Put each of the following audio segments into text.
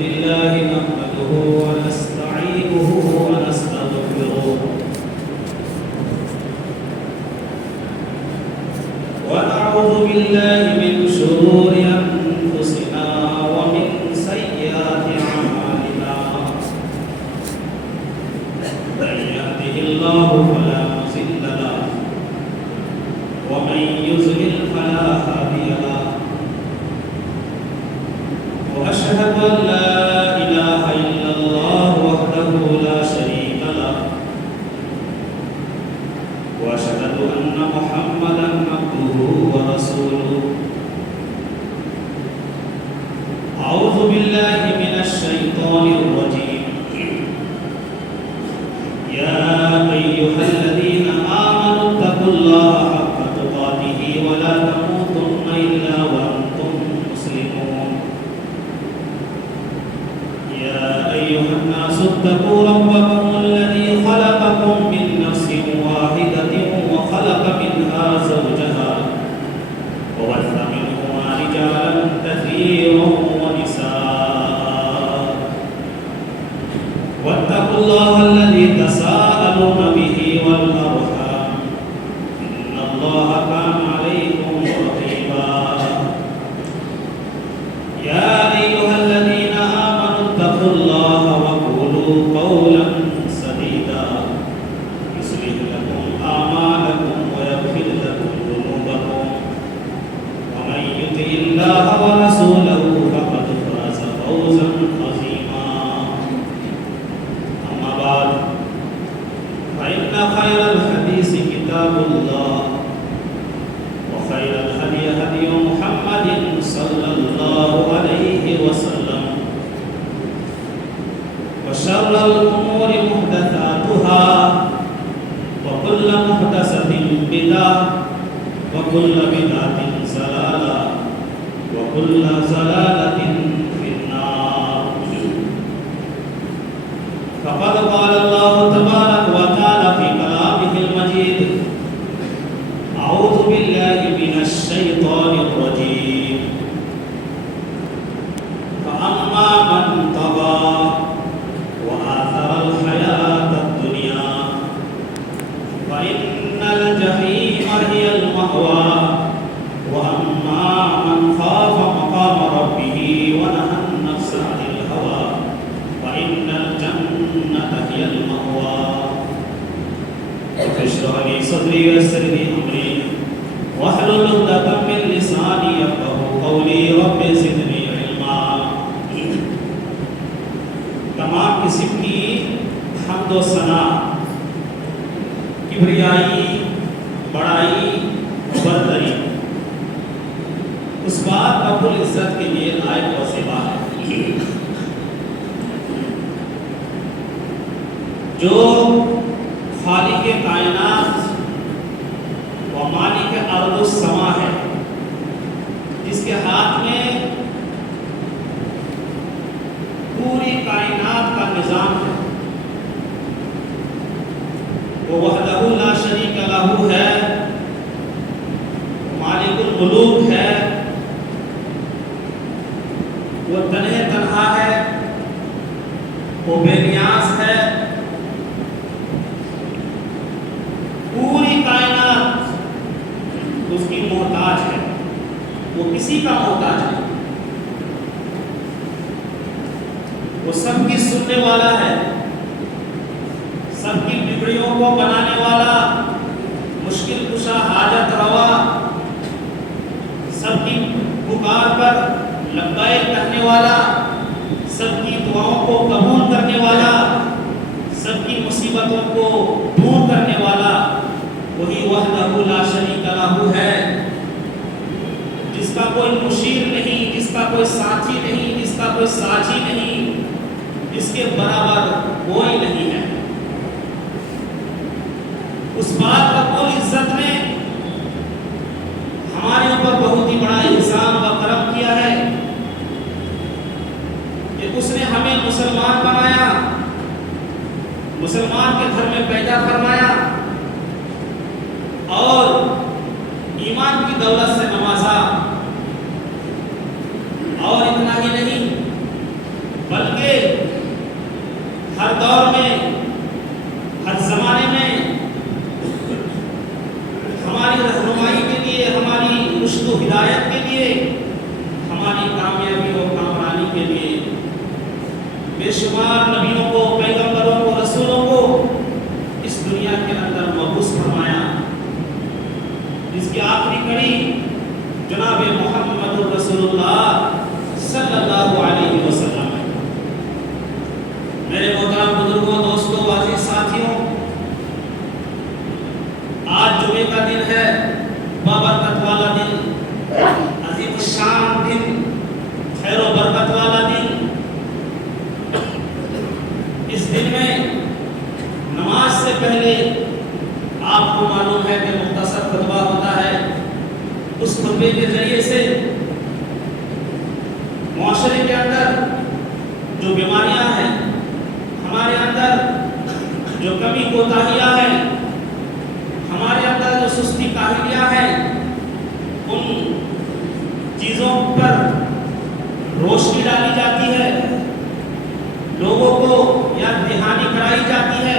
لله نحمده ونستعينه ونستغفره ونعوذ بالله من شرور أنفسنا ومن سيئات أعمالنا من يهده الله فلا مضل له ومن يضلل فلا هادي له وأشهد أن لا إله إلا الله وحده لا شريك له وأشهد أن محمدا عبده ورسوله أعوذ بالله من الشيطان الرجيم يا أيها الذين آمنوا اتقوا الله حق تقاته ولا تموتن إلا وأنتم مسلمون يا أيها الناس اتقوا ربكم الذي خلقكم من نفس واحدة وخلق منها زوجها وبث منهما رجالا كثيرا ونساء واتقوا الله الذي تساءلون به والأرحام إن الله كان عليكم رقيبا يا أيها الذين آمنوا اتقوا الله وقولوا قولا سديدا يصلح لكم أعمالكم ويغفر لكم ذنوبكم ومن يطع الله ورسوله فقد فاز فوزا عظيما أما بعد فإن خير الحديث كتاب الله وخير الهدي هدي محمد صلى الله عليه وسلم وشر الأمور محدثاتها وكل محدثة بدعة وكل بدعة ضلالة وكل ضلالة في النار فقد قال الله تبارك وتعالى في كلامه المجيد أعوذ بالله من الشيطان الرجيم فأما من طغى وآثر الحياة الدنيا فإن الجحيم هي المأوى وأما من خاف مقام ربه ونهى النفس عن الهوى فإن الجنة هي المأوى اشرح لي صدري ويسر لي أمري واحلل عقدة من لساني يفقهوا قولي رب زدني علما تمام قسم کی حمد و ثنا کبریائی بڑائی برتری اس بات رب العزت کے لیے لائق و سوا ہے جو خالق کائنات و مالک ارض السما ہے، جس کے ہاتھ میں پوری کائنات کا نظام ہے، وہ وحدہ لا شریک لہ ہے، مالک الملوک ہے، وہ تنہا ہے، وہ بے نیاز ہے، پوری کائنات اس کی محتاج ہے، وہ کسی کا محتاج ہے، وہ سب کی سننے والا ہے، سب کی بگڑیوں کو بنانے والا، مشکل کشا حاجت روا، سب کی پکار پر لبیک کہنے والا، سب کی دعاؤں کو قبول کرنے والا، سب کی مصیبتوں کو دور کرنے والا، وہی وحدہ لا شریک لہ ہے، جس کا کوئی مشیر نہیں، جس کا کوئی ساتھی نہیں، جس کا کوئی ساجی نہیں، جس کے برابر کوئی نہیں ہے۔ اس بات رب العزت نے ہمارے اوپر بہت ہی بڑا احسان و کرم کیا ہے کہ اس نے ہمیں مسلمان بنایا، مسلمان کے گھر میں پیدا فرمایا اور ایمان کی دولت سے نوازا، اور اتنا ہی نہیں ہدایت کے لیے، ہماری کامیابی و کامرانی کے لیے بے شمار نبیوں کو، پیغمبروں کو، رسولوں کو اس دنیا کے اندر مبعوث فرمایا، جس کی آخری کڑی جناب محمد رسول اللہ صلی اللہ علیہ وسلم ہے۔ میرے محترم بزرگوں، دوستوں، عزیز ساتھیوں، آج جمعے کا دن ہے، بابرکت والا دن، عظیم الشان دن، خیر و برکت والا دن۔ اس دن میں نماز سے پہلے آپ کو معلوم ہے کہ مختصر خطبہ ہوتا ہے۔ اس خطبے کے ذریعے سے معاشرے کے اندر جو بیماریاں ہیں، ہمارے اندر جو کمی کوتاہیاں ہیں، ہمارے اندر جو سستی کاہلیاں ہیں، ان چیزوں پر روشنی ڈالی جاتی ہے، لوگوں کو یاد دہانی کرائی جاتی ہے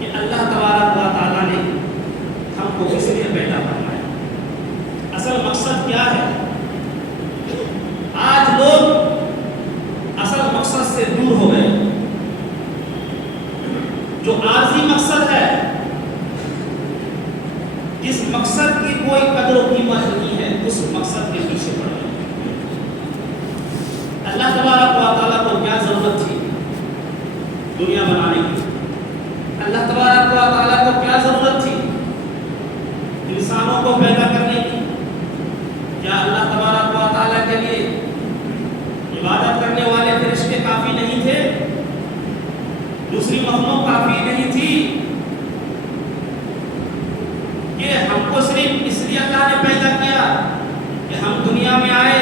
کہ اللہ تبارک و تعالیٰ نے ہم کو کس لیے پیدا کرنا ہے، اصل مقصد کیا ہے۔ آج لوگ اصل مقصد سے دور ہو گئے۔ جو عارضی مقصد ہے، جس مقصد کی کوئی قدر و قیمت نہیں ہے، اس مقصد کے پیچھے پڑ گئے۔ اللہ تبارک و تعالیٰ کو کیا ضرورت تھی دنیا بنانے کی؟ اللہ تبارک و تعالیٰ کو کیا ضرورت تھی انسانوں کو پیدا کرنے کی؟ کیا اللہ تبارک و تعالیٰ کے لیے عبادت کرنے والے فرشتے کافی نہیں تھے؟ دوسری مخلوق کافی نہیں تھی؟ کہ ہم کو صرف اس لیے اللہ نے پیدا کیا کہ ہم دنیا میں آئے،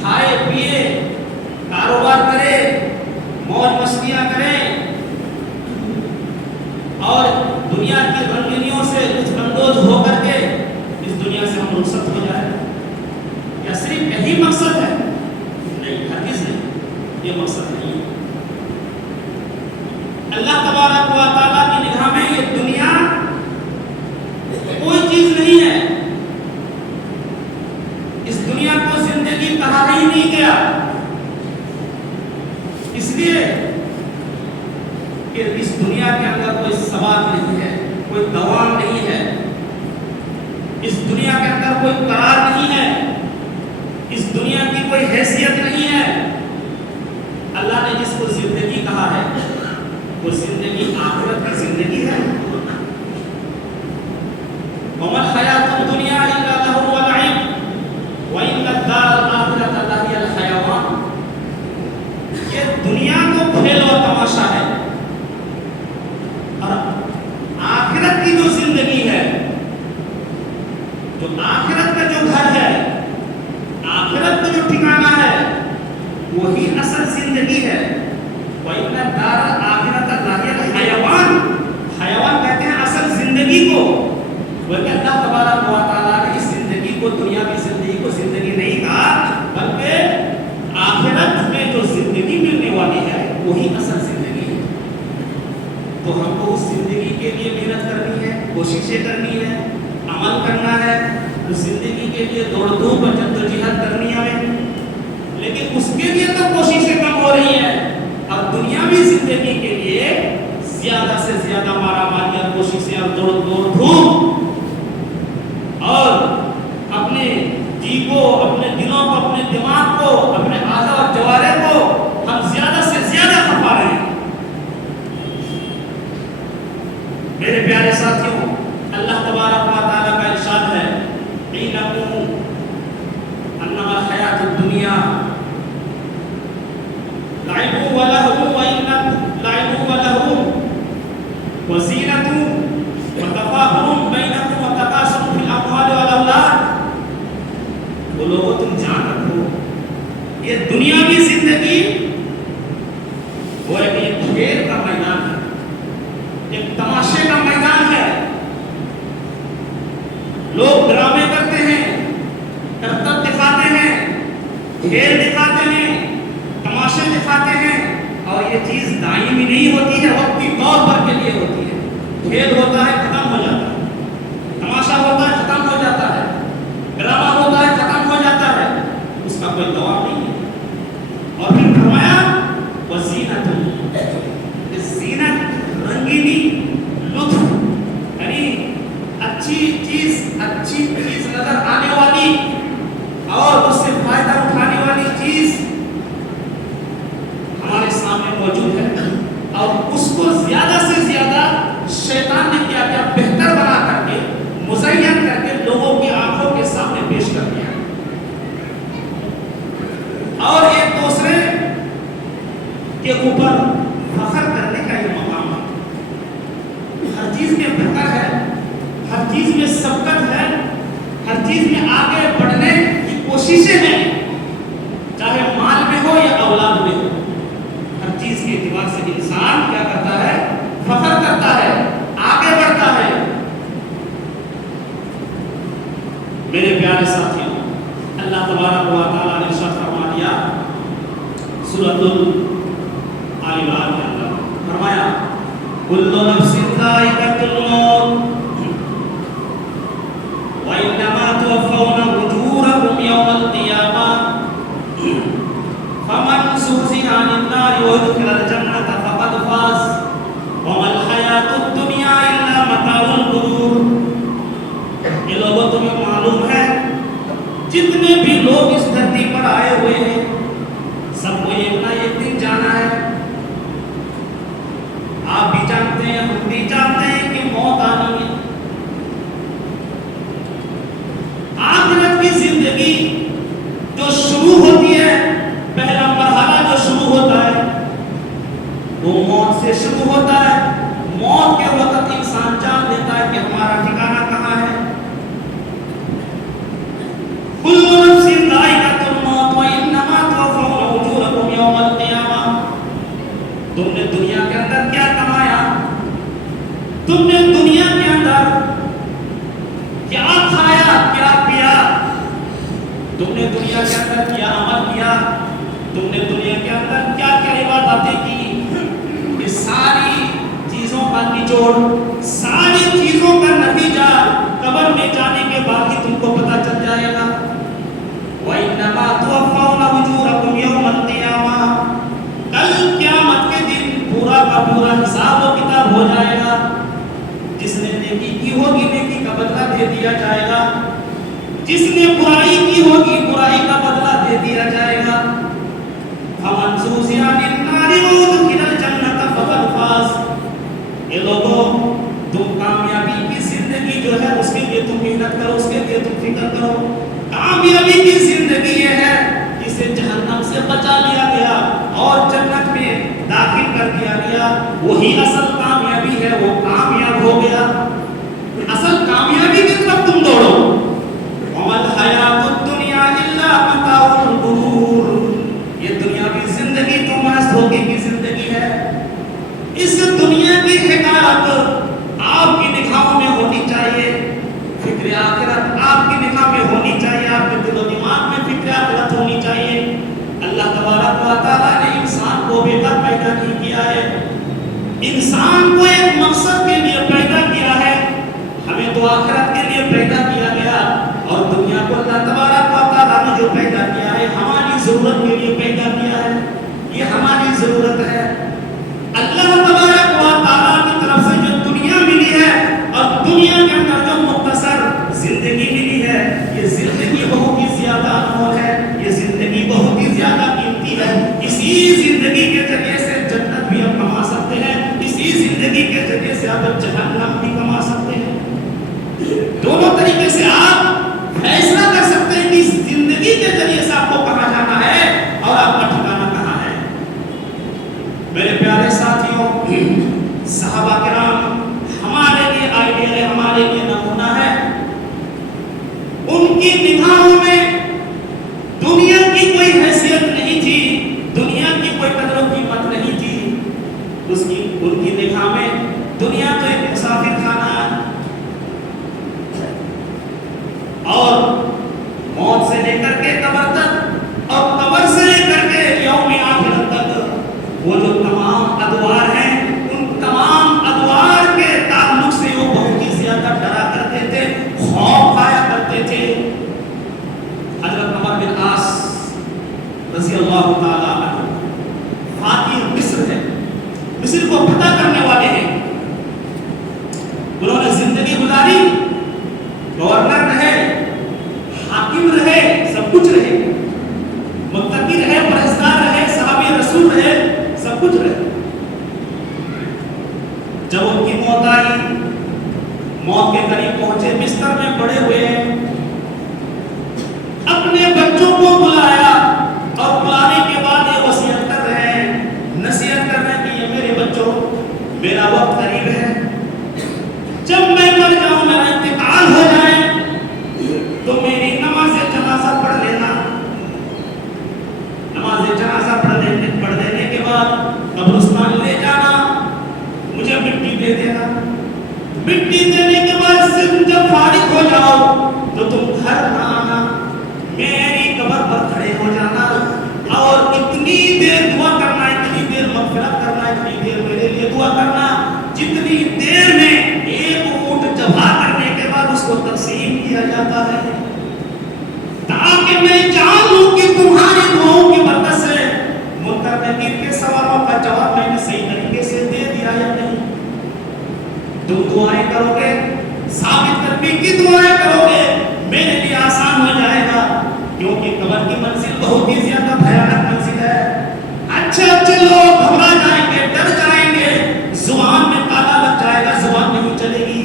کھائے پیے، کاروبار کرے، موج مستیاں کریں اور دنیا کی رنگینیوں سے لطف اندوز ہو کر کے اس دنیا سے ہم رخصت ہو جائیں؟ کیا صرف یہی مقصد ہے؟ نہیں، ہرگز نہیں، یہ مقصد نہیں ہے۔ اللہ تبارک و تعالیٰ کی نگاہ میں یہ دنیا کوئی چیز نہیں ہے۔ اس دنیا کو زندگی کہا ہی نہیں گیا، اس لیے کہ اس دنیا کے اندر کوئی ثبات نہیں ہے، کوئی دوام نہیں ہے، اس دنیا کے اندر کوئی قرار نہیں ہے، اس دنیا کی کوئی حیثیت نہیں ہے۔ اللہ نے جس کو زندگی کہا ہے وہ زندگی آخرت کی زندگی ہے۔ وَمَا الْحَيَاةُ الدُّنْيَا إِلَّا لَهْوٌ وَلَعِبٌ وَإِنَّ الدَّارَ الْآخِرَةَ لَهِيَ الْحَيَوَانُ۔ یہ دنیا تو کھیل و تماشا ہے، اور آخرت کی جو زندگی ہے، جو آخرت کا جو گھر ہے، آخرت کا جو ٹھکانہ ہے، وہی اصل زندگی ہے۔ وَإِنَّ الدَّارَ الْآخِرَةَ لَهِيَ الْحَيَوَانُ، حیوان کہتے ہیں اصل زندگی کو۔ بلکہ اللہ تبارک و تعالیٰ نے اس زندگی کو، دنیا کی زندگی کو زندگی نہیں کہا، بلکہ آخرت میں جو زندگی ملنے والی ہے وہی اصل زندگی ہے۔ تو ہم کو اس زندگی کے لیے محنت کرنی ہے، کوششیں کرنی ہے، عمل کرنا ہے، اس زندگی کے لیے دوڑ دھوپ اور جدوجہد کرنی ہے ہمیں۔ لیکن اس کے لیے تو کوششیں کم ہو رہی ہیں، اب دنیاوی زندگی کے لیے زیادہ سے زیادہ مارا ماریاں، کوششیں اور دوڑ دھوپ، اور اپنے جی کو، اپنے دلوں کو، اپنے دماغ کو، اپنے اعضاء اور جوارح کو ہم زیادہ سے زیادہ کھپا رہے ہیں۔ میرے پیارے ساتھیوں، اللہ تبارک و تعالیٰ کا ارشاد ہے، اعلموا انما الحیاۃ الدنیا لعب ولہو وزینۃ وتفاخر بینکم وتکاثر فی الاموال والاولاد۔ وہ لوگوں تم جان رکھو، یہ دنیاوی زندگی وہ ایک کھیل کا میدان ہے، ایک تماشے کا میدان ہے۔ لوگ ڈرامے کرتے ہیں، کرتب دکھاتے ہیں، کھیل دکھاتے ہیں، تماشے دکھاتے ہیں، اور یہ چیز دائمی نہیں ہوتی ہے، وقتی طور پر کے لیے ہوتی ہے۔ کھیل ہوتا ہے، ختم ہو جاتا ہے، تماشا ہوتا ہے، ختم ہو جاتا ہے، کے اوپر فخر کرنے کا یہ مقام ہے. ہر چیز میں فخر ہے، ہر چیز میں سبقت ہے، ہر چیز میں آگے بڑھنے کی کوششیں ہیں، چاہے مال میں ہو یا اولاد میں ہو. ہر چیز کے اعتبار سے انسان کیا کرتا ہے؟ فخر کرتا ہے، آگے بڑھتا ہے. میرے پیارے ساتھیوں، اللہ تبارک و تعالیٰ نے ارشاد فرما دیا سورۃ آل عمران کے اندر، فرمایا کل نفس ذائقۃ الموت وانما توفون اجورکم یوم القیامہ فمن زحزح عن النار وادخل الجنۃ فقد فاز وما الحیاۃ الدنیا الا متاع الغرور. یہ لوگوں تمہیں معلوم ہے جتنے بھی لوگ اس دھرتی پر آئے ہوئے ہیں سب کو ایک نہ ایک دن جانا ہے. آپ بھی جانتے ہیں، ہم بھی جانتے ہیں کہ موت آنی ہے. آخرت کی زندگی جو شروع ہوتی ہے، پہلا مرحلہ جو شروع ہوتا ہے وہ موت سے شروع ہوتا ہے. موت کے وقت انسان جان لیتا ہے کہ ہمارا ٹھکانہ کہاں ہے. کل نفس ذائقۃ الموت وانما توفون اجورکم یوم القیامہ. تم نے دنیا کے اندر کیا کمایا، تم نے دنیا کے اندر کیا کھایا کیا پیا، تم نے دنیا کے اندر کیا عمل کیا، تم نے دنیا کے اندر کیا کیا عبادتیں کی، یہ ساری چیزوں کا نچوڑ، ساری چیزوں کا نتیجہ قبر میں جانے کے بعد ہی تم کو پتہ چل جائے گا. وَإِنَّمَا تُوَفَّوْنَ أُجُورَكُمْ يَوْمَ الْقِيَامَةِ. کل قیامت کے دن پورا کا پورا حساب و کتاب ہو جائے گا. جس نے نیکی کی ہوگی نیکی کا بدلہ دے دیا جائے گا، جس نے برائی کی ہوگی برائی کا بدلہ دے دیا جائے گا. فَمَنْ زُحْزِحَ عَنِ النَّارِ وَأُدْخِلَ الْجَنَّةَ فَقَدْ فَازَ. اے لوگوں، تم کامیابی کی زندگی جو ہے اس کے لیے تم محنت کرو، اس کے لیے تم فکر کرو. کامیابی کی زندگی یہ ہے جسے جہنم سے بچا لیا گیا اور جنت میں داخل کر دیا گیا، وہی اصل کامیابی ہے. وہ کامیاب ہو گیا. اصل کامیابی کی طرف تم دوڑو. وَمَا الْحَيَاةُ الدُّنْيَا إِلَّا مَتَاعُ الْغُرُورِ. یہ دنیاوی زندگی تو محض دھوکے کی زندگی ہے. اس دنیا کی حقارت آپ کی نگاہوں میں ہونی چاہیے. فکر آخرت آپ کی نگاہ میں ہونی چاہیے، آپ کے دل و دماغ میں فکر آخرت ہونی چاہیے. اللہ تبارک و تعالیٰ نے انسان کو بے گھر پیدا نہیں کیا ہے، انسان کو ایک مقصد کے لیے پیدا کیا ہے. ہمیں تو آخرت کے لیے پیدا کیا گیا، اور دنیا کو اللہ تبارک و تعالیٰ نے جو پیدا کیا ہے ہماری ضرورت کے لیے پیدا کیا ہے. یہ ہماری ضرورت ہے. اللہ تبارک و تعالیٰ کی طرف سے جو دنیا ملی ہے اور دنیا کے اندر جو مختصر زندگی ملی ہے، یہ زندگی بہت ہی زیادہ انمول ہے، یہ زندگی بہت ہی زیادہ قیمتی ہے. اسی زندگی کے ذریعے سے جنت بھی ہم کما سکتے ہیں، اسی زندگی کے ذریعے سے آپ جہنم بھی کما سکتے ہیں. دونوں طریقے سے آپ فیصلہ کر سکتے ہیں کہ اس زندگی کے ذریعے سے آپ کو کہاں جانا ہے اور آپ کا ٹھکانہ کہاں ہے. میرے پیارے ساتھیوں، صحابہ کرام ہمارے لیے آئیڈیل ہے، ہمارے لیے نمونہ ہے. ان کی نگاہوں میں دنیا کی کوئی حیثیت نہیں تھی، دنیا کی کوئی قدر و قیمت نہیں تھی. ان کی نگاہ میں دنیا تو ایک مسافر خانہ ہے، اور موت سے لے کر کے قبر تک اور قبر سے لے کر کے یوم آخرت تک وہ جو تمام ادوار ہیں، ان تمام ادوار کے تعلق سے وہ بہت ہی زیادہ ڈرا کرتے تھے، خوف کھایا کرتے تھے. حضرت عمر بن عاص رضی اللہ تعالیٰ عنہ فاتح مصر ہے، مصر کو فتح کرنے والے ہیں. انہوں نے زندگی گزاری، گورنر رہے، حاکم رہے، سب کچھ رہے، متقی رہے، پرہیزگار رہے، صحابی رسول رہے، سب کچھ رہے. جب ان کی موت آئی، موت کے قریب پہنچے، بستر میں پڑے ہوئے، اپنے بچوں کو بلایا اور بلانے کے بعد یہ وصیت کر رہے ہیں، میرا وقت قریب ہے، جب میں مر جاؤں، میرا انتقال ہو جائے تو میری نماز جنازہ پڑھ لینا، نماز جنازہ پڑھ دینے کے بعد قبرستان لے جانا، مجھے مٹی دے دینا، مٹی دینے کے بعد سے تم جب فارغ ہو جاؤ تو تم گھر نہ آنا، میری قبر پر کھڑے ہو جانا اور اتنی دیر دعا کرنا، اتنی دیر مغفرت کرنا، اتنی دیر میرے لیے دعا کرنا جتنی دیر میں ایک اونٹ ذبح کرنے کے بعد اس کو تقسیم کیا جاتا ہے، تاکہ میں جان لوں کہ تمہاری دعاؤں کی برکت سے منکر نکیر کے سوالوں کا جواب میں نے صحیح طریقے سے دے دیا یا نہیں۔ تم دعائیں کرو گے، ثابت کرنے کی دعائیں کرو گے، میرے لیے آسان ہو جائے گا، کیونکہ قبر کی منزل بہت ہی زیادہ بھیانک منزل ہے۔ اچھے لوگ گھبرا جائیں گے، ڈر جائیں گے، زبان میں تالا لگ جائے گا، زبان نہیں چلے گی۔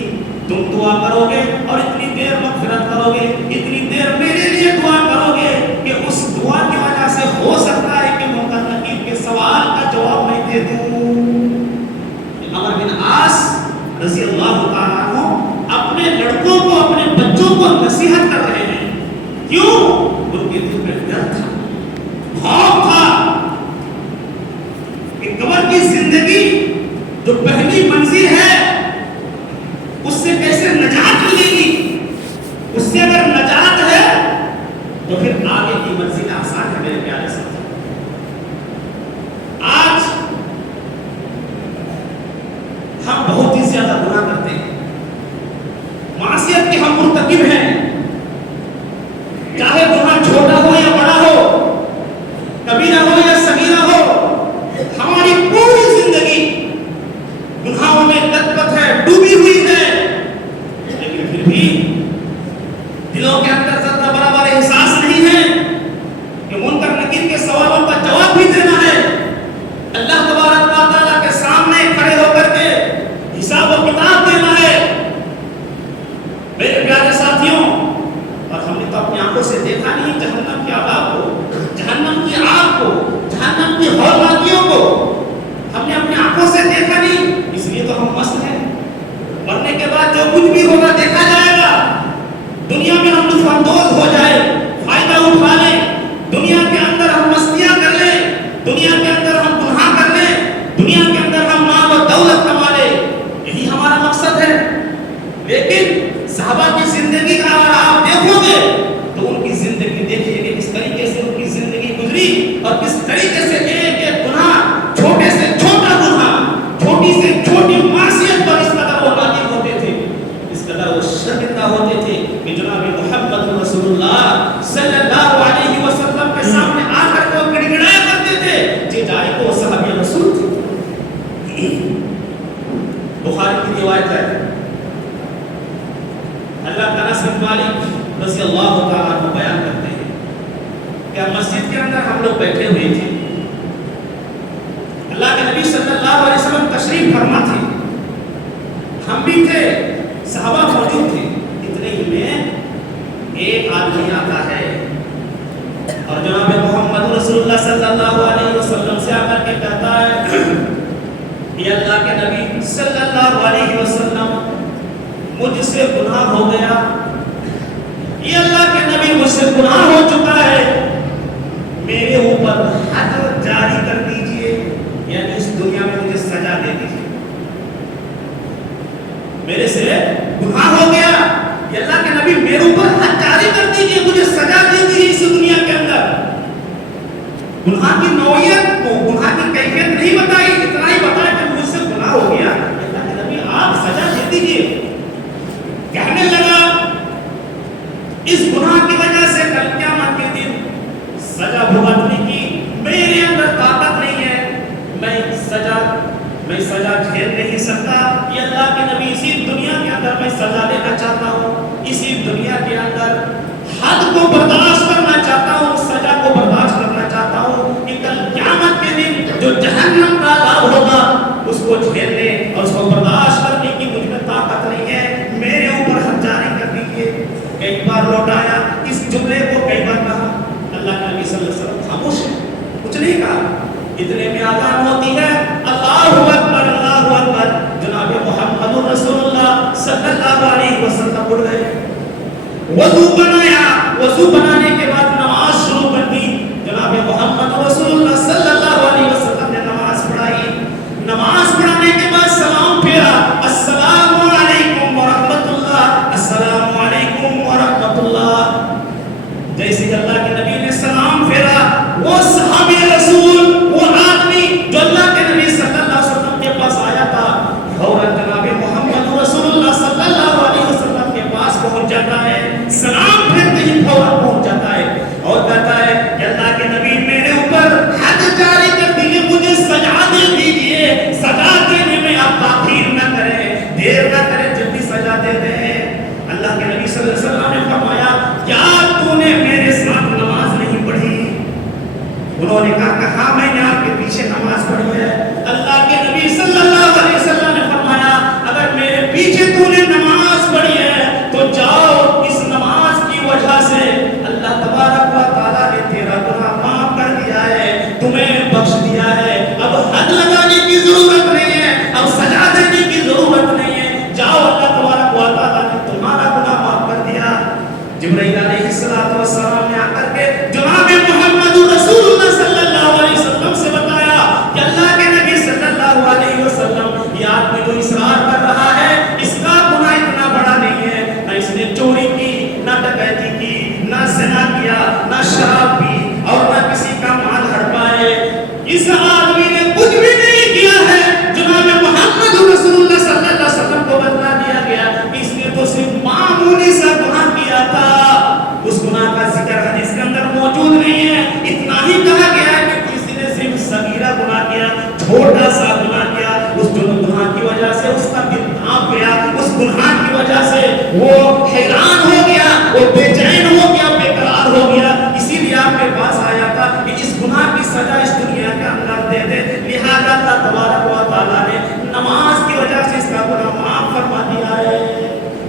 تم دعا کرو گے اور اتنی دیر مغفرت کرو گے، اتنی دیر میرے لیے دعا کرو گے کہ اس دعا کی وجہ سے ہو سکتا ہے کہ منکر نکیر کے سوال کا جواب میں دے دوں۔ عمر بن عاص رضی اللہ تعالیٰ عنہ اپنے لڑکوں کو، اپنے بچوں کو نصیحت کر رہے ہیں، کیوں؟ ان کے دل میں ڈر تھا، خوف تھا کہ قبر کی زندگی جو پہلی منزل ہے اس سے کیسے نجات ملے گی، اس سے اگر نجات ہے تو پھر آگے کی منزل آسان ہے۔ میرے پیارے ساتھیو، آج ہم بہت ہی زیادہ گناہ کرتے ہیں، معصیت کے ہم مرتکب ہیں، چاہے گناہ چھوٹا ہو یا بڑا ہو، کبیرہ ہو یا صغیرہ ہو، ہماری پوری زندگی گناہوں میں لت پت ہے، ڈوبی ہوئی ہے، لیکن پھر بھی دلوں کے اندر ذرہ برابر احساس نہیں ہے کہ منکر نکیر کے سوالوں کا جواب بھی دینا ہے، اللہ تبارک و تعالیٰ کے سامنے کھڑے ہو کر کے حساب و کتاب دینا ہے۔ میرے پیارے ساتھیوں، اور ہم نے تو اپنی آنکھوں سے دیکھا نہیں جہنم کے عذاب کو، جہنم کی آگ کو، جہنم کی ہولناکیوں کو ہم نے اپنی آنکھوں سے دیکھا نہیں، اس لیے تو ہم مست ہیں۔ مرنے کے بعد جو کچھ بھی ہوگا دیکھا جائے گا، دنیا میں ہم لطف اندوز ہو جائے، فائدہ اٹھا لیں، دنیا کے اندر ہم مستیاں کر لیں، دنیا کے اندر ہم گناہ کر لیں، دنیا کے اندر ہم مال و دولت کما لیں، یہی ہمارا مقصد ہے۔ لیکن صحابہ کی زندگی کا اگر آپ دیکھو گے تو ان کی زندگی دیکھیے کہ کس طریقے سے ان کی زندگی گزری اور کس طریقے سے ایک ایک گناہ، چھوٹے سے چھوٹا گناہ، چھوٹی سے چھوٹی معصیت پر اس قدر وہ نادم ہوتے تھے، اس قدر وہ شرمندہ ہوتے تھے کہ جناب محمد رسول اللہ صلی اللہ علیہ وسلم کے سامنے آ کر کے وہ گڑگڑایا کرتے تھے جی جائے کو وہ صحابی رسول تھے۔ بخاری کی روایت ہے، اللہ تعالیٰ سے مالک رضی اللہ تعالیٰ عنہ بیان کرتے ہیں کہ مسجد کے اندر ہم لوگ بیٹھے ہوئے تھے، اللہ کے نبی صلی اللہ علیہ وسلم تشریف فرما تھے، ہم بھی تھے، صحابہ موجود تھے، اتنے ہی میں ایک آدمی آتا ہے اور جناب محمد رسول اللہ صلی اللہ علیہ وسلم سے آ کر کے کہتا ہے کہ اللہ کے نبی صلی اللہ علیہ وسلم مجھ سے گناہ ہو گیا، یہ اللہ کے نبی مجھ سے گناہ ہو چکا ہے، میرے اوپر حد جاری کر دیجئے، یعنی اس دنیا میں مجھے سزا دے دیجئے، میرے سے گناہ ہو گیا، یہ اللہ کے نبی میرے اوپر حد جاری کر دیجئے، مجھے سزا دے دیجئے اس دنیا کے اندر۔ گناہ کی نوعیت کو، گناہ کی کیفیت نہیں بتائی، اتنا ہی بتایا کہ مجھ سے گناہ ہو گیا، اللہ کے نبی آپ سزا دے دیجئے۔ کہنے لگا اس گناہ کی وجہ سے کل قیامت کے دن سزا بھگتنے کی میرے اندر طاقت نہیں ہے، میں سزا جھیل نہیں سکتا، یہ اللہ کے نبی اسی دنیا کے اندر میں سزا دینا چاہتا ہوں، اسی دنیا کے اندر حد کو برداشت کرنا چاہتا ہوں، سزا کو برداشت کرنا چاہتا ہوں کہ کل قیامت کے دن جو جہنم کا عذاب ہوگا اس کو جھیلنے اور اس کو برداشت کرنے کی مجھ میں طاقت نہیں ہے، میرے اوپر حد جاری کر دیجیے۔ کئی بار لوٹایا اس جملے کو، کئی بار کہا، اللہ کے نبی صلی اللہ علیہ وسلم خاموش ہے، کچھ نہیں کہا، اتنے میں اذان ہوتی ہے، اللہ اکبر اللہ اکبر، صلی اللہ علیہ وسلم اٹھ گئے, وضو بنایا, وضو بنانے کے بعد نماز شروع کر دی. جناب محمد رسول اللہ صلی اللہ علیہ وسلم نے نماز پڑھائی. نماز پڑھانے کے بعد سلام پھیرا, السلام علیکم ورحمۃ اللہ, السلام علیکم ورحمۃ اللہ. جیسے کہ اللہ کے نبی نے سلام پھیرا, وہ صحابی رسول, وہ آدمی جو اللہ کے نبی صلی اللہ علیہ وسلم کے پاس آیا تھا, فوراً جناب محمد رسول اللہ صلی اللہ علیہ وسلم کے پاس پہنچ جاتا ہے, سلام پھیرتے ہی فوراً پہنچ جاتا ہے اور کہتا ہے کہ اللہ کے نبی میرے اوپر حد جاری کر دیجیے, مجھے سزا دے دیجیے, سزا دینے میں آپ تاخیر نہ کریں, دیر نہ کریں, جلدی سزا دے دیں. اللہ کے نبی صلی اللہ علیہ وسلم نے فرمایا کیا تو نے میرے ساتھ نماز نہیں پڑھی؟ انہوں نے کہا کہ ہاں میں نے آپ کے پیچھے نماز پڑھی ہے. اللہ کے نبی صلی اللہ علیہ وسلم نے فرمایا اگر میرے پیچھے تو نے نماز پڑھی ہے تو جاؤ, اس نماز کی وجہ سے اللہ تبارک و تعالیٰ نے تیرا گناہ معاف کر دیا ہے, تمہیں بخش دیا ہے, اب حد لگانے کی ضرورت نہیں ہے, اب سزا دینے کی ضرورت نہیں ہے, جاؤ اللہ تبارک و تعالیٰ نے تمہارا گناہ معاف کر دیا. جبرائیل علیہ السلام نے آ کر کے جناب محمد رسول اللہ صلی اللہ علیہ وسلم سے بتایا کہ اللہ کے نبی صلی اللہ علیہ وسلم یہ آدمی جو اصرار کر رہا ہے اس کا گناہ اتنا بڑا نہیں ہے, نہ اس نے چوری کی, نہ ڈکیتی کی, نہ زنا کیا, نہ شراب پی اور نہ کسی کا مال ہڑپا ہے, اس آدمی نے کچھ بھی نہیں کیا ہے. جناب محمد رسول اللہ صلی اللہ علیہ وسلم کو بتلا دیا گیا اس نے تو صرف معمولی سا گناہ کیا تھا, اس گناہ کا ذکر حدیث کے اندر موجود نہیں ہے. اتنا ہی کہا گیا ہے کہ کسی نے صرف صغیرہ گناہ کیا, چھوٹا سا گناہ کیا, اس گناہ کی وجہ سے اس کا دل کانپ گیا, اس گناہ کی وجہ سے وہ حیران ہو گیا, وہ بے چین ہو گیا, بے قرار ہو گیا, اسی لیے آپ کے پاس آیا تھا کہ اس گناہ کی سزا اس دنیا کے اندر دے دے. لہذا اللہ تبارک و تعالیٰ نے نماز کی وجہ سے اس کا گناہ معاف فرما دیا ہے.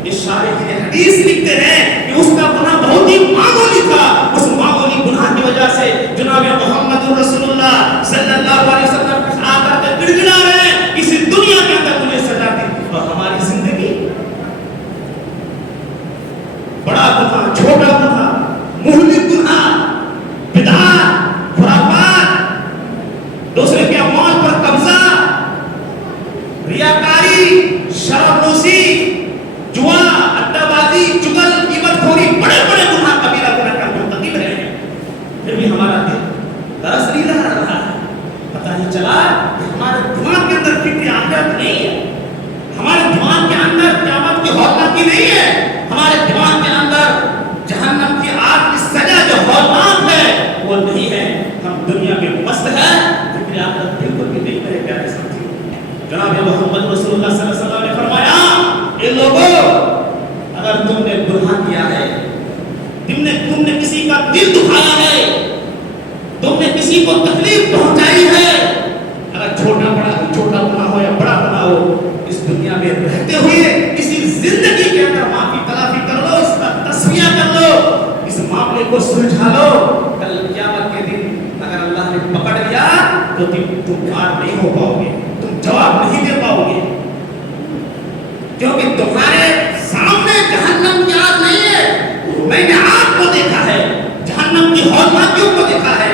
اس شارح حدیث لکھتے ہیں کہ اس کا گناہ بہت ہی معمولی تھا, اس معمولی گناہ کی وجہ سے جناب محمد رسول اللہ صلی اللہ علیہ وسلم آ کر کے گڑ گڑا رہے ہیں اسی دنیا کے اندر مجھے سزا دی. اور ہماری زندگی بڑا گناہ, چھوٹا گناہ, مہلک گناہ, بدعات, خرافات, دوسرے کے اموال پر قبضہ, ریاکاری, شراب نوشی, جوا, اڈا بازی, چغل, غیبت خوری, بڑے بڑے گناہ کبیرہ گناہ کا مرتکب رہے ہیں. پھر بھی ہمارا دل درس نہیں رہا ہے, پتہ نہیں چلا کہ ہمارے دماغ کے اندر فکر آخرت نہیں ہے, ہمارے دماغ کے اندر قیامت کی ہولناک کی نہیں ہے, ہمارے دماغ کے اندر جہنم کی آگ کی سزا جو ہولناک ہے وہ نہیں ہے. ہم دنیا میں مست ہیں, فکر آخرت بالکل بھی نہیں. میرے پیارے ساتھی, جناب محمد رسول اللہ صلی اللہ علیہ وسلم نے فرمایا اے لوگوں اگر تم نے گناہ کیا ہے, تم نے کسی کا دل دکھایا ہے, تم نے کسی کو تکلیف پہنچائی ہے, اگر چھوٹا گناہ ہو یا بڑا گناہ ہو, اس دنیا میں رہتے ہوئے کسی زندگی کے اندر معافی تلافی کر لو, اس کا تصفیہ کر لو, اس معاملے کو سلجھا لو. کل قیامت کے دن اگر اللہ نے پکڑ لیا تو تم پار نہیں ہو پاؤ گے, تم جواب نہیں دے پاؤ گے, کیونکہ تمہارے سامنے جہنم کی آگ نہیں ہے. میں نے آگ کو دیکھا ہے, جہنم کی ہولناکیوں کو دیکھا ہے,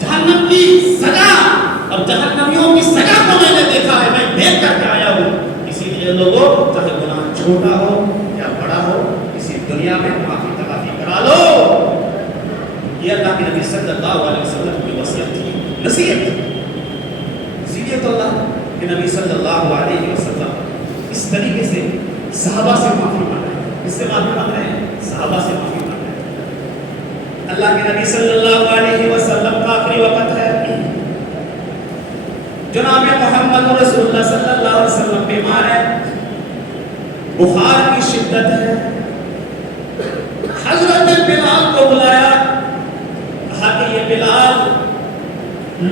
جہنم کی سزا اور جہنمیوں کی سزا کو میں نے دیکھا ہے, میں دیکھ کر کے آیا ہوں. اسی لیے لوگوں چاہے گناہ چھوٹا ہو یا بڑا ہو, اسی دنیا میں معافی تلافی کرا لو. یہ اللہ کے نبی صلی اللہ علیہ وسلم کی وصیت تھی, نصیحت تھی. اسی لیے تو اللہ کہ نبی صلی اللہ علیہ وسلم اس طریقے سے صحابہ سے معافی مانگ رہے ہیں, اس سے معافی مانگ رہے ہیں, صحابہ سے معافی مانگ رہے ہیں. اللہ کے نبی صلی اللہ علیہ وسلم کا آخری وقت ہے, جناب محمد رسول اللہ صلی اللہ علیہ وسلم بیمار ہے, بخار کی شدت ہے. حضرت بلال کو بلایا, کہا کہ یہ بلال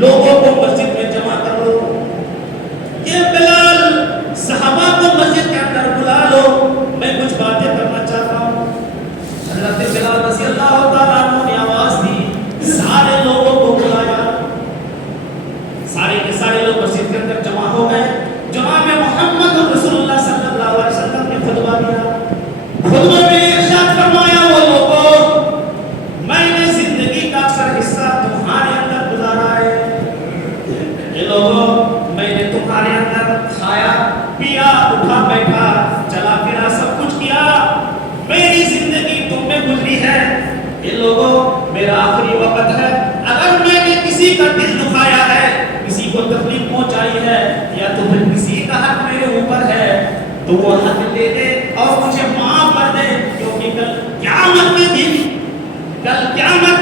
لوگوں کو مسجد میں جمع کر لو, یہ بلال صحابہ کو مسجد کے اندر بلا لو, میں کچھ باتیں کرنا چاہتا ہوں. حضرت بلال رضی اللہ تعالیٰ عنہ نے آواز دی, سارے لوگوں کو بلایا, سارے کے سارے لوگ مسجد کے اندر جمع ہو گئے. جناب محمد رسول اللہ کسی کا دل دکھایا ہے، کسی کو تکلیف پہنچائی ہے، یا تو پھر کسی کا حق میرے اوپر ہے تو وہ حق دے دے اور مجھے معاف کر دے، کیونکہ کل قیامت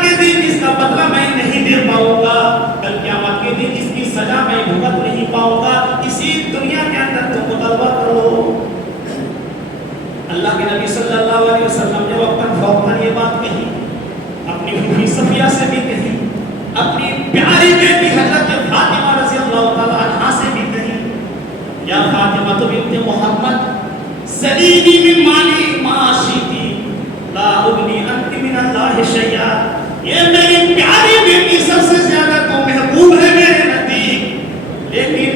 کے دن اس کا بدلہ میں نہیں دے پاؤں گا، کل قیامت کے دن اس کی سزا میں بھگت نہیں پاؤں گا، اسی دنیا کے اندر تم مطالبہ کرو۔ اللہ کے نبی صلی اللہ علیہ وسلم نے وقتاً فوقتاً یہ بات کہی، اپنی بیوی صفیہ سے بھی کہی، اپنی پیاری بیٹی حضرت فاطمہ رضی اللہ تعالی عنہا سے بھی کہی، یا فاطمہ بنت محمد سلیمی من مالی ما شئتی لا اغنی عنک من اللہ شیئا، یہ میری پیاری بیٹی سب سے زیادہ تو محبوب ہے میرے نزدیک، لیکن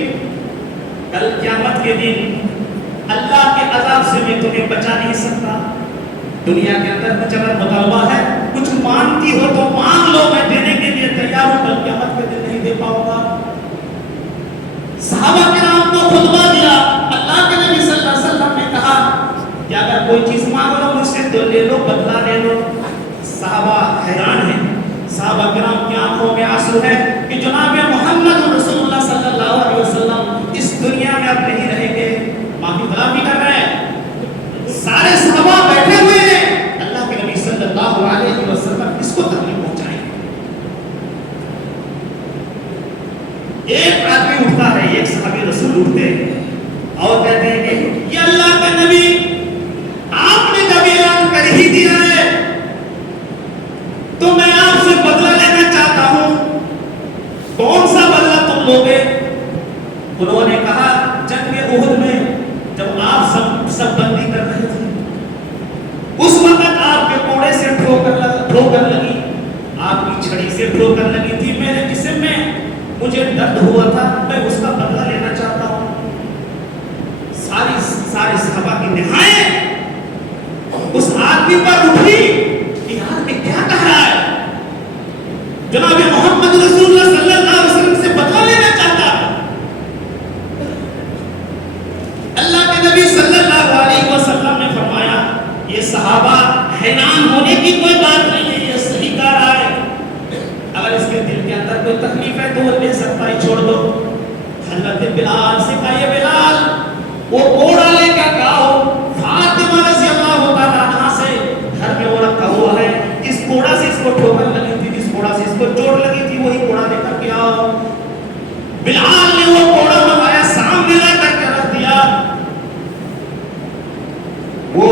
کل قیامت کے دن اللہ کے عذاب سے میں تمہیں بچا نہیں سکتا۔ دنیا کے اندر کچھ اگر مطالبہ ہے، کچھ مانتی ہو تو مانگ لو، میں دینے کے لیے تیار ہوں، کل قیامت کے دن نہیں دے پاؤں گا۔ صحابہ کرام کو خطبہ دیا، اللہ کے نبی صلی اللہ علیہ وسلم نے کہا کہ اگر کوئی چیز مانگ لو مجھ سے تو لے لو، بدلہ لے لو۔ صحابہ حیران ہیں، صحابہ کرام کی آنکھوں میں آنسو ہے کہ جناب محمد رسول اللہ صلی اللہ علیہ وسلم اس دنیا میں اب نہیں رہیں گے، معافی طلب بھی کر رہے ہیں، سارے صحابہ بیٹھے ہوئے ہیں، اللہ کے نبی صلی اللہ علیہ وسلم اس کو تکلیف پہنچائیں۔ ایک آدمی اٹھتا ہے، ایک صحابی رسول اٹھتے اور کہتے ہیں کہ یہ اللہ کا نبی، آپ نے جب اعلان کر ہی دیا ہے تو میں آپ سے بدلہ لینا چاہتا ہوں، کون سا بدلہ تم لوگے؟ انہوں نے کہا جنگ احد میں جب آپ سب بندی کر رہے تھے، اس وقت آپ کے کوڑے سے ٹھوکر لگی، آپ کی چھڑی سے ٹھوکر لگی تھی، میرے جسم میں مجھے درد ہوا تھا، میں اس کا بدلہ لینا چاہتا ہوں۔ سارے صحابہ کی نگاہیں اس آدمی پر اٹھی کہ آدمی کیا کہہ رہا ہے، جناب محمد رسول اللہ صلی اللہ علیہ وسلم سے بدلہ لینا چاہتا ہے۔ اللہ کے نبی صلی اللہ علیہ وسلم نے فرمایا یہ صحابہ حیران ہونے کی کوئی بات نہیں ہے، یہ صحیح کہہ رہا ہے، اگر اس کے دل کے اندر کوئی تکلیف ہے تو وہ لے سکتا ہے، چھوڑ دو۔ حضرت بلال سے کہا یہ بلال وہ کوڑا لے کر آؤ، فاطمہ رضی اللہ تعالی عنہا سے گھر میں وہ رکھا ہوا ہے، جس کوڑا سے اس کو ٹھوکر لگی تھی، جس کوڑا سے اس کو چوٹ لگی تھی، وہی کوڑا لے کر کے آؤ۔ بلال نے وہ کوڑا منگایا، سامنے لا کر کے رکھ دیا، وہ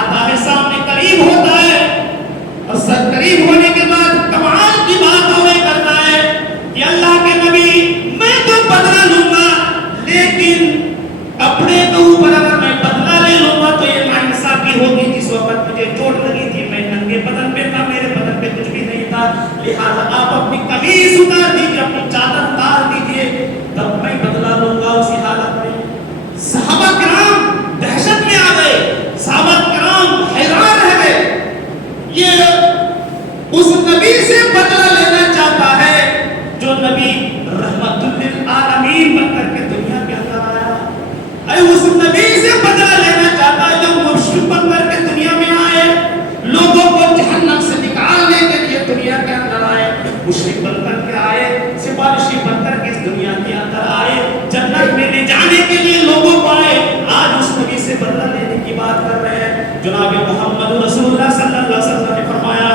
آتا ہے سامنے قریب ہوتا ہے، اور سب قریب ہونے کے بعد کمال کی بات ہونے کرتا ہے کہ اللہ کے نبی میں تو بدلہ لوں گا، لیکن کپڑے کے اوپر اگر میں بدلہ لے لوں گا تو یہ ناانصافی ہوگی، جس وقت مجھے چوٹ لگی تھی میں ننگے بدن پہ تھا، میرے بدن پہ کچھ بھی نہیں تھا، لہٰذا آپ اپنی قمیص اتار دیجیے، اپنی چادر اتار دیجیے، تب میں بدلہ لوں گا اسی حالت میں۔ صحابہ کرام دہشت میں آ گئے، صحابہ کرام حیران رہ گئے، یہ اس نبی سے بدلہ لینا چاہتا ہے جو نبی رحمت للعالمین بن کر کے دنیا کے اندر آیا، اے اس نبی سے بدلہ لینا چاہتا ہے جو مبشر بن کر کے دنیا میں آئے، لوگوں کو جہنم سے نکالنے کے لیے دنیا کے اندر آئے، مشرک بن کر کے آئے، سفارشی بن کر کے اس دنیا کے اندر آئے، جنت میں لے جانے کے لیے لوگوں کو آئے، آج اس نبی سے بدلہ لینے کی بات کر رہے ہیں۔ جناب محمد رسول اللہ صلی اللہ علیہ وسلم نے فرمایا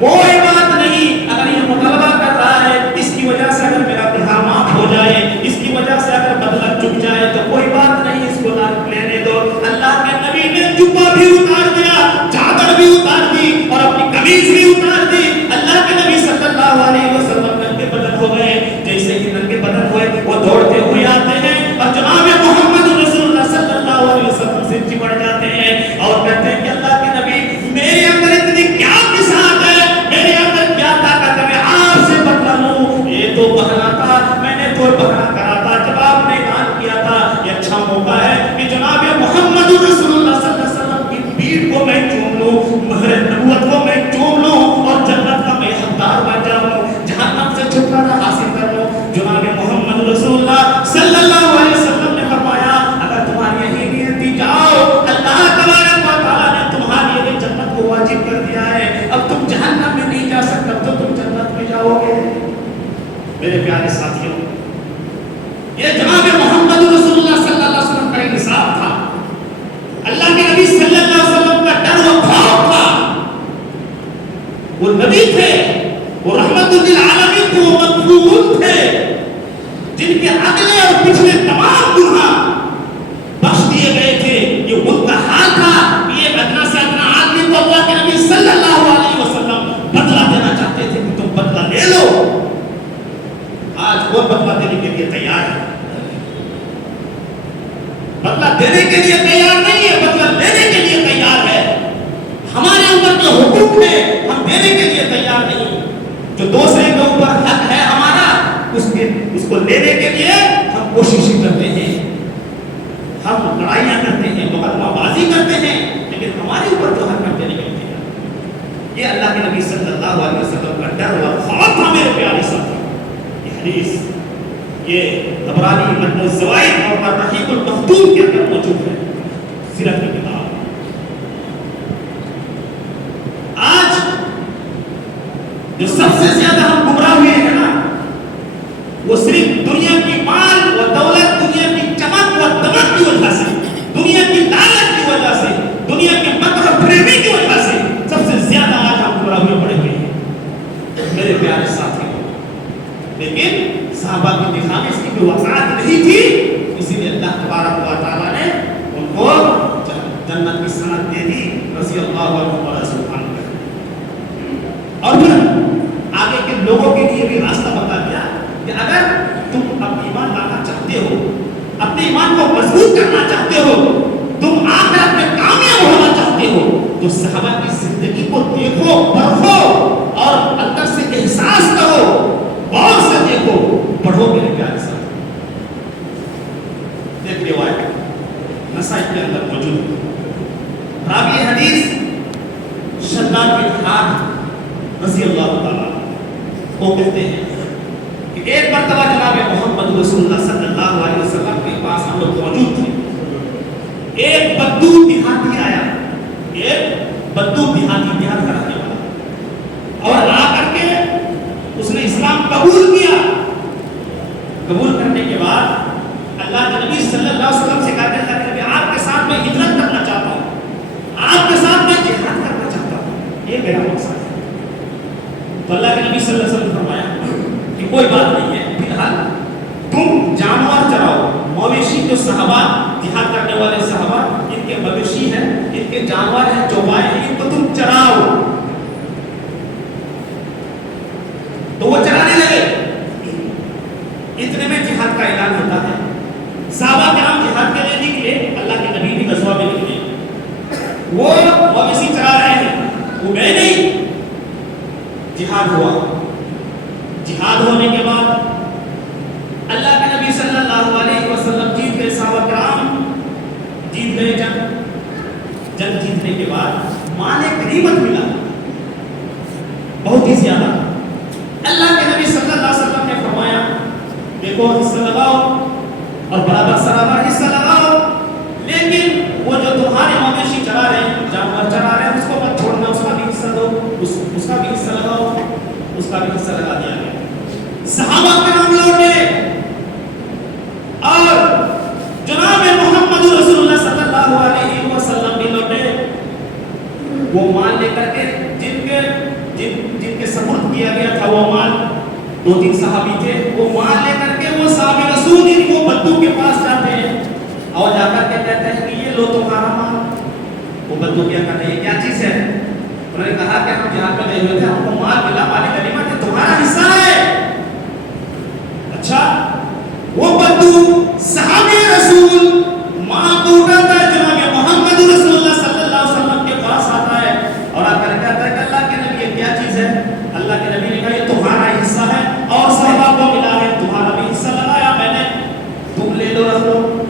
کوئی بات نہیں، اگر یہ مطالبہ کر رہا ہے اس کی وجہ سے اگر میرا گناہ معاف ہو جائے، اس کی وجہ سے اگر بدلہ چک جائے تو کوئی بات نہیں، اس کو لینے دو۔ اللہ کے نبی نے جبہ بھی اتار دیا، چادر بھی اتار دی اور اپنی قمیص بھی اتار دی۔ اللہ کے نبی صلی اللہ علیہ وسلم ننگے بدن ہو گئے، جیسے ہی ننگے بدن ہوئے وہ دوڑتے ہوئے آتے ہیں اور جناب محمد رسول اللہ صلی اللہ علیہ وسلم سے چمڑ جاتے ہیں اور کہتے ہیں کہ اللہ کے نبی میرے اندر اتنی کیا بساط ہے، میرے اندر کیا طاقت ہے، میں آپ سے بدلہ لوں، یہ تو بہانا تھا، میں نے تو بہانا کرا تھا جب آپ نے اعلان کیا تھا، یہ اچھا موقع ہے کہ جناب محمد رسول اللہ صلی اللہ علیہ وسلم کی پیٹھ کو میں چوم لوں، مہر نبوت کو میں چوم لوں اور جنت کا میں حقدار بن جاؤں، جہنم سے چھٹکارا حاصل کر لوں۔ جناب محمد رسول اللہ صلی اللہ علیہ وسلم نے فرمایا اگر تمہاری یہی نیت تھی جاؤ، اللہ تبارک و تعالیٰ نے تمہارے لیے جنت کو واجب کر دیا ہے، اب تم جہنم میں نہیں جا سکتے، اب تو تم جنت میں جاؤ گے۔ میرے پیارے ساتھیوں، یہ جناب محمد رسول اللہ صلی اللہ علیہ وسلم کا انصاف تھا، اللہ کے نبی صلی اللہ علیہ وسلم کا ڈر و خوف تھا. وہ نبی تھے، وہ رحمت للعالمین تھے، وہ مغفور تھے، جن کے اگلے اور پچھلے تمام گناہ بخش دیے گئے تھے. یہ ان کا حال تھا. یہ ادنا سے ادنا آدمی کو اللہ کے نبی صلی اللہ علیہ وسلم بدلہ دینا چاہتے تھے کہ تم بدلہ لے لو. آج وہ بدلہ دینے کے لیے تیار ہے، بدلہ دینے کے لیے تیار نہیں ہے، بدلہ لینے کے لیے تیار ہے. ہمارے اوپر جو حقوق ہے ہم دینے کے لیے تیار نہیں. جو دوسرے کے اوپر حق ہے ہمارا، اس کو لینے کے لیے ہم کوششیں کرتے ہیں، ہم لڑائیاں کرتے ہیں، مقدمہ بازی کرتے ہیں، لیکن ہمارے اوپر جو حق ہم دینے کے لیے تیار. یہ اللہ کے نبی صلی اللہ علیہ وسلم کا ڈر اور خوف تھا میرے پیارے ساتھیوں. یہ حدیث یہ طبرانی مجموع الزوائد اور الرحیق المختوم کے اندر موجود ہے، سیرت کی کتاب. آج جو سب سے زیادہ ہم گمراہ ہوئے ہیں نا، وہ صرف دنیا کی مال و دولت، دنیا کی چمک و دمک کی وجہ سے، دنیا کی لالچ کی وجہ سے، دنیا کے مکر و فریبی کی وجہ سے سب سے زیادہ آج ہم گمراہ ہوئے پڑے ہوئے ہیں میرے پیارے ساتھیوں. لیکن صحابہ کی دکھانے اس کی کوئی وسعت نہیں تھی، اسی لیے اللہ تبارک و تعالیٰ نے ان کو جنت کی سند دے دی رضی اللہ عنہ و سبحان اللہ. اور پھر آگے کے لوگوں کے لیے بھی راستہ بتا دیا کہ اگر تم اپنا ایمان لانا چاہتے ہو، اپنے ایمان کو مضبوط کرنا چاہتے ہو، تم آخرت میں کامیاب ہونا چاہتے ہو، تو صحابہ کی زندگی کو دیکھو، پرکھو اور اندر سے احساس کرو، غور سے دیکھو، پڑھو میرے پیارے ساتھ. ایک روایت نسائی کے اندر موجود ہے. راوی حدیث شداد بن حارث رضی اللہ تعالیٰ وہ کہتے ہیں کہ ایک مرتبہ جناب محمد رسول اللہ صلی اللہ علیہ وسلم کے پاس ہم لوگ موجود تھے. ایک بدو دیہاتی آیا، ایک بدو دیہاتی دیہات کا رہنے والا، اور آ کر کے اس نے اسلام قبول کیا. قبول کرنے کے بعد اللہ کے نبی صلی اللہ علیہ وسلم سے کہتے ہیں کہ آپ کے ساتھ میں ہجرت کرنا چاہتا ہوں، آپ کے ساتھ میں جہاد کرنا چاہتا ہوں، یہ میرا مقصد ہے. تو اللہ کے نبی صلی اللہ علیہ وسلم نے فرمایا کہ کوئی بات نہیں ہے، فی الحال تم جانور چراؤ. مویشی جو صحابہ جہاد کرنے والے صحابہ، ان کے مویشی ہیں، ان کے جانور ہیں، چوپائے ہیں، ان کو تم چراؤ. تو وہ چرانے لگے. اتنے میں جہاد کا اعلان ہوتا ہے. صحابہ کرام جہاد کے لیے نکلے، اللہ کے نبی بھی غزوہ میں نکلے. وہ مویشی چرا رہے ہیں، وہ گئے نہیں. جہاد ہوا. جہاد ہونے کے بعد اللہ کے نبی صلی اللہ علیہ وسلم جیت گئے. صحابہ کرام جیت گئے. جنگ جیتنے کے بعد مال غنیمت ملا بہت ہی زیادہ. اللہ کے نبی صلی اللہ علیہ وسلم نے فرمایا دیکھو حصہ لگاؤ اور برابر سرابر حصہ لگاؤ، لیکن وہ جو تمہارے مویشی چلا رہے ہیں، جانور چلا رہے ہیں، اس کو مت چھوڑنا، اس کا بھی حصہ دو، اس کا بھی حصہ لگاؤ. اس کا بھی حصہ لگا دیا گیا. صحابہ کرام لوٹے اور جناب محمد رسول اللہ صلی اللہ علیہ وسلم بھی لوٹے. وہ مال لے کر کے جن کے سپرد کیا گیا تھا وہ مال، 2-3 صحابی تھے، وہ مال لے کر کے وہ صحابی رسول ان کو بدو کے پاس جاتے ہیں اور جا کر کے کہتے ہیں کہ یہ لو تمہارا مال. وہ بدو کیا کہتے ہیں یہ کیا چیز ہے؟ انہوں نے کہا کہ ہم جہاد میں گئے ہوئے تھے، ہم کو مال ملا، مال غنیمت ہے، تمہارا حصہ ہے. اچھا، وہ بدو صحابی رسول مال کو اٹھاتا ہے، جناب محمد رسول اللہ صلی اللہ علیہ وسلم کے پاس آتا ہے اور آ کر کہتا ہے کہ اللہ کے نبی یہ کیا چیز ہے؟ اللہ کے نبی نے کہا یہ تمہارا حصہ ہے اور صحابہ کو ملا ہے، تمہارا بھی حصہ لگایا میں نے، تم لے لو، رکھ لو.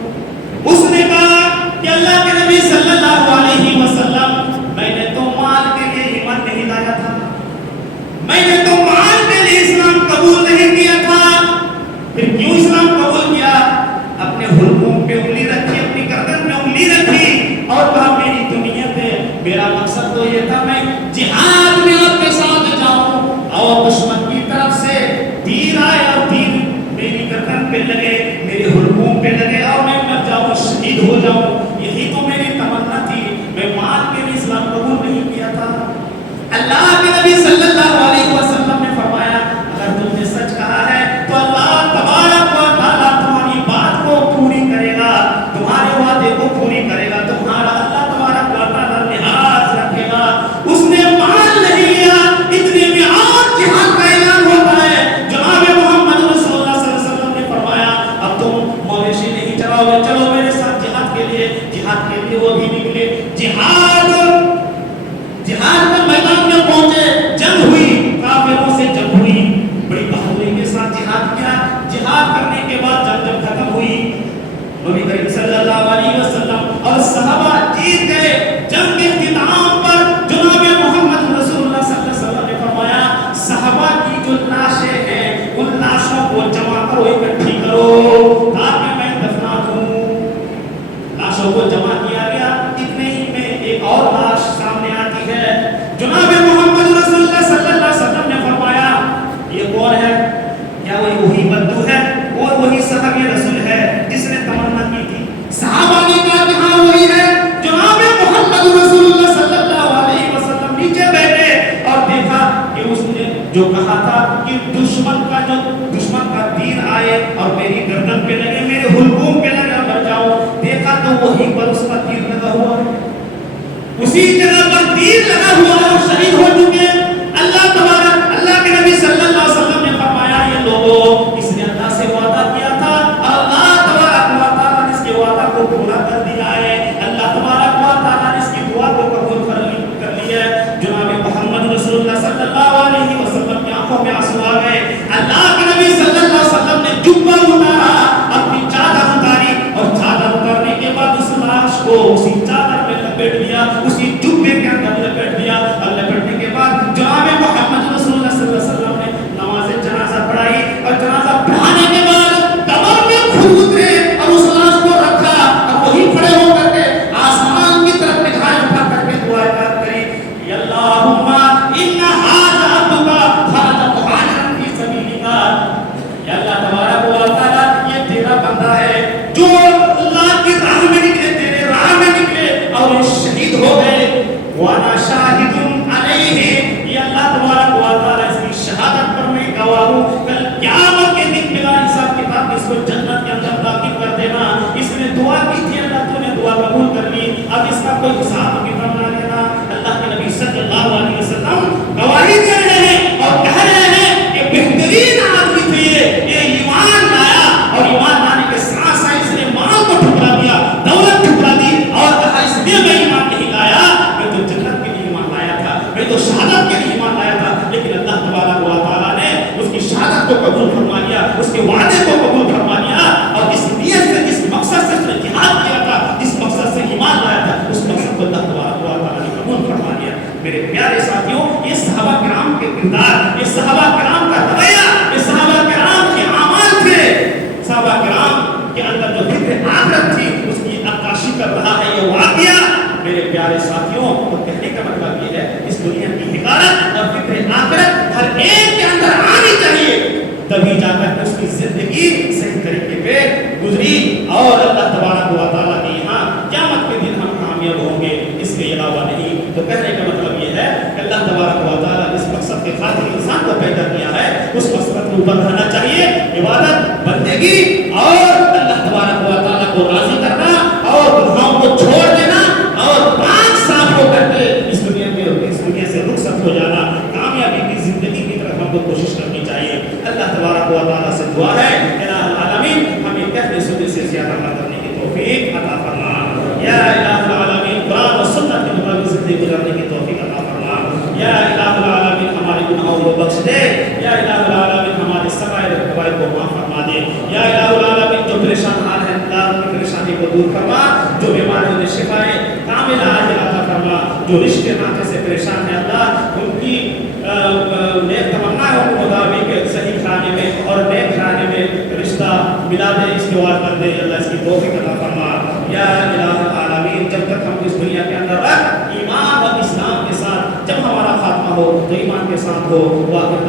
اس نے کہا کہ اللہ کے نبی صلی اللہ علیہ وسلم میں نے تو مال کے لیے ایمان نہیں لایا تھا، میں نے ہو جاؤں، یہی تو میری تمنا تھی، میں مال کے لیے اسلام قبول نہیں کیا تھا۔ اللہ کے نبی صلی اللہ علیہ وسلم نے فرمایا اگر تم نے سچ کہا ہے تو اللہ تبارک و تعالیٰ تمہاری بات کو پوری کرے گا، تمہارے وعدے کو پوری کرے گا، تمہارا اللہ تبارک و تعالیٰ لحاظ رکھے گا۔ اس نے مال نہیں لیا، اتنے میں اور جہاد کا اعلان ہوتا ہے۔ جناب محمد رسول اللہ صلی اللہ علیہ وسلم نے فرمایا اب تم مویشی نہیں چلاؤ گے، چلو میرے ساتھ جہاد کے لیے وہ بھی نکلے۔ جہاد کا میدان میں پہنچے، جنگ ہوئی، کافروں سے جنگ ہوئی، بڑی بہادری کے ساتھ جہاد کیا۔ جہاد کرنے کے بعد جب ختم ہوئی، نبی کریم صلی اللہ علیہ وسلم اور صحابہ جیت گئے۔ جنگ کے اختتام پر جناب محمد رسول اللہ صلی اللہ علیہ وسلم نے فرمایا صحابہ کی جو لاشیں ہیں ان لاشوں کو جمع کرو، اکٹھی کرو تاکہ میں دفنا دوں۔ لاشوں کو جمع کیا گیا، اتنے ہی میں ایک اور لاش سامنے آتی ہے۔ جناب محمد رسول اللہ صلی اللہ علیہ وسلم نے فرمایا یہ کون ہے؟ کیا وہی بدو ہے اور وہی صحابی رسول ہے جس نے تمنا کی تھی؟ صحابہ نے کہا کہ ہاں وہی ہے۔ جناب محمد رسول اللہ صلی اللہ علیہ وسلم نیچے بیٹھے اور دیکھا کہ اس نے جو کہا تھا کہ دشمن کا تیر آئے اور میری گردن پہ لگے، میرے حلقوم پہ لگے اور مر جاؤں، دیکھا تو وہیں پر اس کا تیر لگا ہوا ہے، اسی جگہ پر تیر لگا ہوا ہے اور شہید ہو چکے۔ اللہ کے نبی صلی اللہ علیہ وسلم نے فرمایا یہ لوگوں اس نے اللہ سے وعدہ کیا تھا، اللہ تبارک و تعالیٰ نے اس کے وعدہ کو پورا کر دیا ہے، اللہ تبارک و تعالیٰ نے اس کی دعا کو قبول کر لیا ہے۔ جناب محمد رسول اللہ صلی اللہ علیہ وسلم کی آنکھوں میں آنسو آ گئے۔ اللہ کے نبی صلی اللہ علیہ وسلم نے جبہ اتارا، اپنی چادر اتاری اور چادر اتارنے کے بعد اس لاش کو اسی چادر میں لپیٹ دیا، اسی جبے کے اندر لپیٹ دیا، اور لپٹنے کے بعد جناب محمد رسول اللہ صلی اللہ علیہ وسلم نے نماز جنازہ پڑھائی، اور جنازہ پڑھانے کے بعد قبر میں خود اترے اور اس لاش کو رکھا اور وہی کھڑے ہو کر کے آسمان کی طرف نگاہیں اٹھا کر کے دعا کری یا اللہم ان ھذا عبدک خرج مہاجرا فی سبیلک، یا اللہ تبارک و تعالی یہ تیرا بندہ ہے جو اللہ کی راہ میں نکلے، تیرے راہ میں نکلے اور شہید ہو گئے، وانا شاہد علیہ، یہ اللہ تبارک و تعالی اس کی شہادت پر میں گواہ ہوں، کل قیامت کے دن میرا حساب کتاب اس کو جنت کے اندر داخل کر دینا۔ اس نے دعا کی تھی، اللہ تو نے دعا قبول کر لی، اب اس کا کوئی حساب کتاب نہ لینا۔ اللہ کے نبی صلی اللہ علیہ وسلم گواہی دے رہے ہیں اور کہہ رہے ہیں کہ بہترین آدمی تھے، یہ ایمان لایا اور ایمان لانے کے ساتھ ساتھ اس نے مال کو ٹھکرا دیا، دولت ٹھکرا دی اور کہا اس لیے میں ایمان نہیں لایا، میں تو جنت کے لیے ایمان لایا تھا، میں تو شہادت کے لیے ایمان لایا تھا، لیکن اللہ تبارک و تعالیٰ نے اس کی شہادت کو قبول فرما لیا، اس کے وعدے کو قبول فرما لیا، اور اس نیت سے، جس مقصد سے اس نے جہاد کیا تھا، جس مقصد سے ایمان لایا تھا، اس مقصد کو اللہ تبارک و تعالیٰ نے قبول فرما لیا۔ میرے پیارے ساتھیوں، یہ صحابہ کرام کے کردار، یہ صحابہ کرام کا رویہ، یہ صحابہ کرام کے اعمال تھے، صحابہ کرام کے اندر جو فکر آخرت تھی اس کی عکاسی کر رہا ہے یہ واقعہ۔ میرے پیارے ساتھیوں، وہ کہنے کا مطلب یہ ہے اس دنیا کی حقارت اور فکر آخرت ہر ایک کے اندر آنی چاہیے، تبھی جا کر اس کی زندگی صحیح طریقے پہ گزری اور اللہ تبارک و تعالیٰ کے یہاں قیامت کے دن ہم کامیاب ہوں گے، اس کے علاوہ نہیں۔ تو کہنے کا مطلب یہ ہے کہ اللہ تبارک و تعالیٰ جس مقصد کے خاطر انسان کو پیدا کیا ہے اس مقصد کے اوپر رہنا چاہیے، عبادت، بندگی اور اللہ تبارک و تعالیٰ کو راضی کرنا اور گناہوں کو چھوڑ دینا اور پاک صاف ہو کر کے اس دنیا سے رخصت ہو جانا، کامیابی کی زندگی کی طرف ہم کو کوشش کرنی چاہیے۔ اللہ تبارک و تعالیٰ سے دعا ہے الہ العالمین ہمیں کہنے سننے سے زیادہ عمل کرنے کی توفیق عطا فرما، یا الہ العالمین قرآن و سنت کے مطابق زندگی گزارنے کی توفیق عطا فرما، یا الہ العالمین ہمارے گناہوں کو بخش دے، یا الہ العالمین ہمارے سغائر و کبائر کو معاف فرما دے، یا الہ العالمین جو پریشان حال ہے اللہ کی پریشانی کو دور فرما، جو بیماریوں نے شفائے کامل عاجل عطا فرما، جو رشتے ناطے سے پریشان ہے اللہ ان کی نیک تمناؤں کے مطابق صحیح کھانے میں اور نیک کھانے میں رشتہ ملا دے، استوار کر دے، اللہ اس کی توفیق عطا فرما، یا الہ العالمین جب تک ہم اس دنیا کے اندر ایمان اور اسلام کے ساتھ، جب ہمارا خاتمہ ہو تو ایمان کے ساتھ ہو، واقعہ